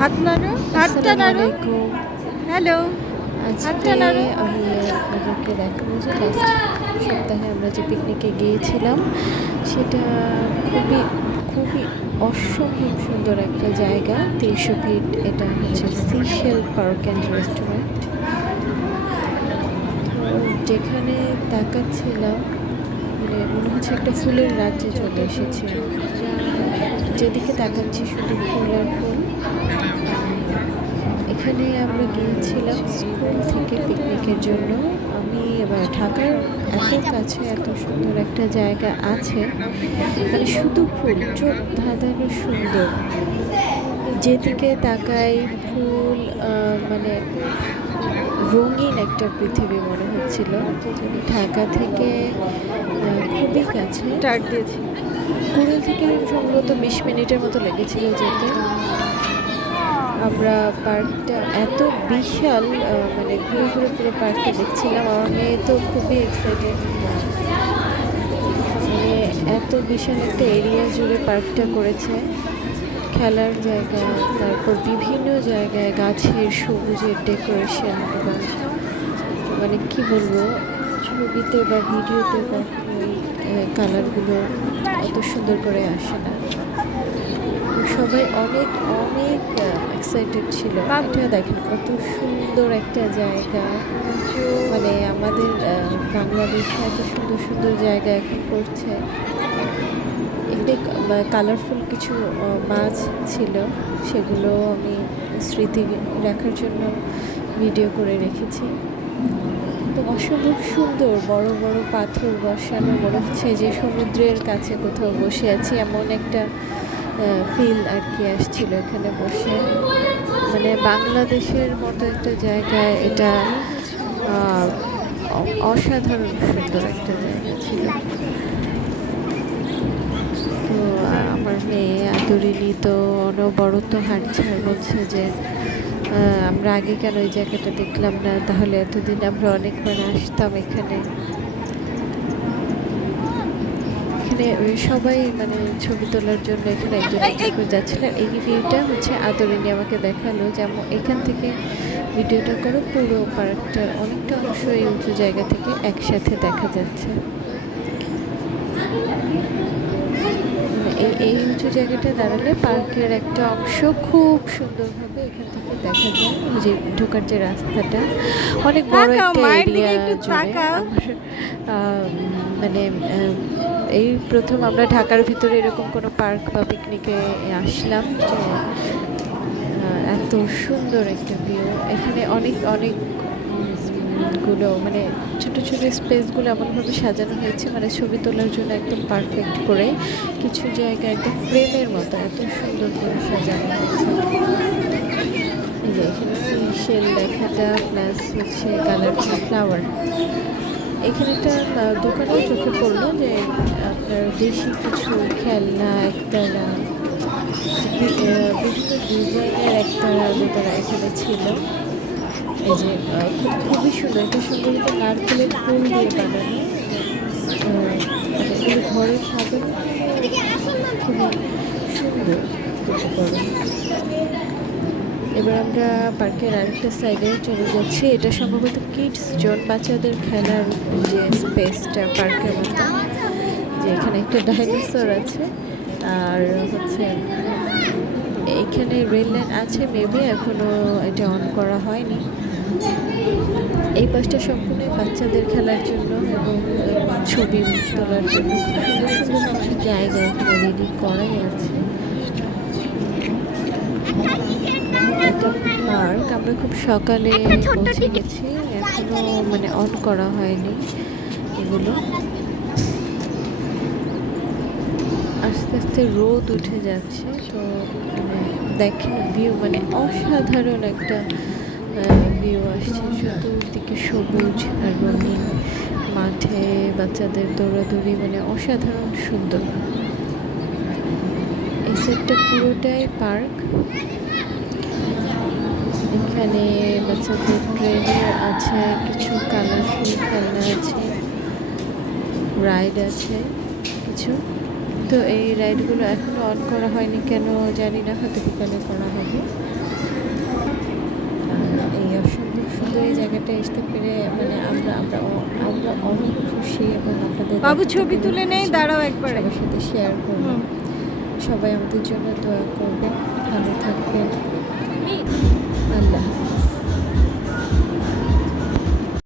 হাত নাড়ো হাতটা নাড়ো হ্যালো। আজকে। আমি আপনাদেরকে দেখাবো যে লাস্ট সপ্তাহে আমরা যে পিকনিকে গিয়েছিলাম সেটা খুবই খুবই অসম্ভব সুন্দর একটা জায়গা। তিনশো ফিট এটা হচ্ছে সিশেল পার্ক অ্যান্ড রেস্টুরেন্ট যেখানে তাকাচ্ছিলাম মানে মনে হচ্ছে একটা ফুলের রাজ্যে চলে এসেছে। যেদিকে তাকাচ্ছি শুধু ফুল আর ফুল। এখানে আমরা গিয়েছিলাম স্কুল থেকে পিকনিকের জন্য। আমি এবার ঢাকার এত কাছে এত সুন্দর একটা জায়গা আছে। মানে শুধু ফুল চোখ ধাঁধানো সুন্দর। যেদিকে তাকাই ফুল মানে রঙিন একটা পৃথিবী মনে হচ্ছিল। ঢাকা থেকে খুবই কাছে। স্টার্ট দিয়েছি। কুড়ি থেকে সম্ভবত বিশ মিনিটের মতো লেগেছিল যেতে। আমরা পার্কটা এত বিশাল মানে ঘুরে ঘুরে পুরো পার্কটা দেখছিলাম। আমার মেয়ে তো খুবই এক্সাইটেড মানে এত বিশাল একটা এরিয়া জুড়ে পার্কটা করেছে। খেলার জায়গা, তারপর বিভিন্ন জায়গায় গাছের সবুজের ডেকোরেশন এবং মানে কি বলব, ছবিতে বা ভিডিওতে কখনো ওই কালারগুলো অত সুন্দর করে আসে না। সবাই অনেক অনেক এক্সাইটেড ছিল। এটা দেখেন কত সুন্দর একটা জায়গা। মানে আমাদের বাংলাদেশে এত সুন্দর সুন্দর জায়গা এখন করছে। এখানে কালারফুল কিছু মাছ ছিল সেগুলো আমি স্মৃতি রাখার জন্য ভিডিও করে রেখেছি। তো অসম্ভব সুন্দর বড় বড় পাথর বসানো মনে হচ্ছে যে সমুদ্রের কাছে কোথাও বসে আছি এমন একটা ফিল আর কি আসছিল এখানে বসে। মানে বাংলাদেশের মতো একটা জায়গায় এটা অসাধারণ সুন্দর একটা জায়গা ছিল। তো আমার মেয়ে আদরিনী তো অনবরত হাঁটছে, বলছে যে আমরা আগে কেন ওই জায়গাটা দেখলাম না? তাহলে এতদিন আমরা অনেকবার আসতাম এখানে। এখানে সবাই মানে ছবি তোলার জন্য এখানে একজন একজন করে যাচ্ছিল। এই ভিউটা হচ্ছে আদরিনী আমাকে দেখাল যেমন এখান থেকে ভিডিওটা করো, পুরো পার্কটার অনেকটা অংশ এই উঁচু জায়গা থেকে একসাথে দেখা যাচ্ছে। এই এই উঁচু জায়গাটা দাঁড়ালে পার্কের একটা অংশ খুব সুন্দরভাবে এখান থেকে দেখা যায়। ওই যে ঢোকার যে রাস্তাটা অনেক বড় একটা এরিয়া জুড়ে মানে এই প্রথম আমরা ঢাকার ভিতরে এরকম কোনো পার্ক বা পিকনিকে আসলাম যে এত সুন্দর একটা ভিউ এখানে অনেক অনেক গুলো মানে ছোট ছোট স্পেসগুলো এমনভাবে সাজানো হয়েছে মানে ছবি তোলার জন্য একদম পারফেক্ট করে। কিছু জায়গা একদম ফ্রেমের মতো এত সুন্দর করে সাজানো হয়েছে। এখানে সিশেল দেখাটা প্লাস হচ্ছে কালারফুল ফ্লাওয়ার এখানে একটা আহ, দোকানেও চোখে পড়ল যে আপনার দেশি কিছু খেলনা একটা বিভিন্ন ডিজাইনের একতারা দোতারা এখানে ছিল। এই যে খুবই সুন্দর এটা সম্ভবত নারকেলের ফুল দিয়ে বানানো। আহ, এগুলো ঘরে সাজানো। খুবই সুন্দর এবার আমরা পার্কের আরেকটা সাইডে চলে যাচ্ছি। এটা সম্ভবত কিডস জোন বাচ্চাদের খেলার যে স্পেসটা পার্কের মতো যে এখানে একটা ডাইনোসর আছে। আর হচ্ছে এইখানে রেল লাইন আছে মেবি এখনও এটা অন করা হয়নি। এই পাশটা সম্পূর্ণ বাচ্চাদের খেলার জন্য এবং ছবি তোলার জন্য। সুন্দর সুন্দর কিছু জায়গা এখানে রেডি করাই আছে। এটা পার্ক আমরা খুব সকালে পৌঁছে গেছি এখনও মানে অন করা হয়নি এগুলো। আস্তে আস্তে রোদ উঠে যাচ্ছে তো মানে দেখেন ভিউ মানে অসাধারণ একটা ভিউ আসছে চতুর্দিকে সবুজ আর রঙিন মাঠে বাচ্চাদের দৌড়াদৌড়ি মানে অসাধারণ সুন্দর। এই সেটটা পুরোটাই পার্ক। এখানে বাচ্চাদের ট্রেনের আছে, কিছু কালারফুল খেলনা আছে, রাইড আছে কিছু। তো এই রাইডগুলো এখনও অন করা হয়নি, কেন জানি না, হয়তো বিকালে করা হবে। এটা আসতে পেরে মানে আমরা আমরা আমরা অনেক খুশি এবং আপনাদের বাবু ছবি তুলে নেই? দাঁড়াও একবার। সবার সাথে শেয়ার করব। সবাই আমাদের জন্য দোয়া করবে। ভালো থাকবেন। আল্লাহ